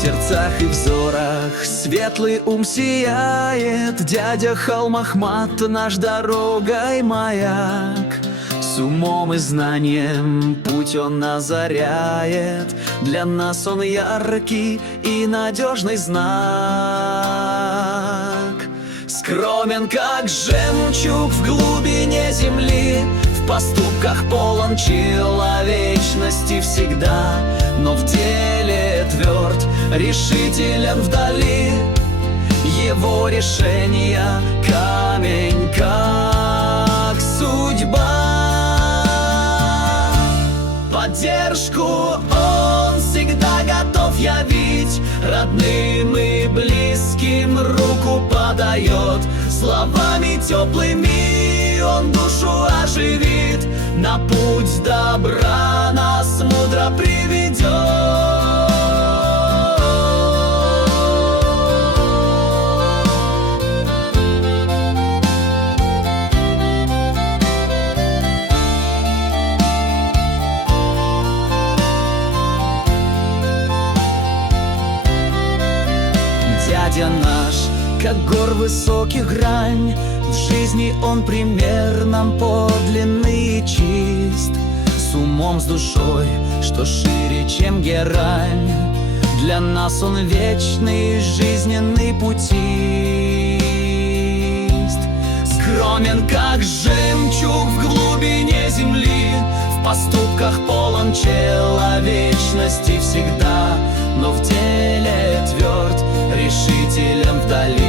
сердцах и взорах светлый ум сияет. Дядя Халм Ахмат наш дорогой маяк. С умом и знанием путь он озаряет. Для нас он яркий и надежный знак. Скромен, как жемчуг в глубине земли, в поступках полон человечности всегда, но в деле тверд, решителен вдали. Его решения камень, как судьба. Поддержку он всегда готов явить, родным и близким руку подает. Словами теплыми он душу оживит, на путь добра нас мудро приведет. Дядя наш, как гор высоких грань, в жизни он пример нам подлинный и чист. С умом, с душой, что шире, чем герань, для нас он вечный жизненный путист. Скромен, как жемчуг в глубине земли, в поступках полон человечности всегда, но в деле тверд, решителен вдали.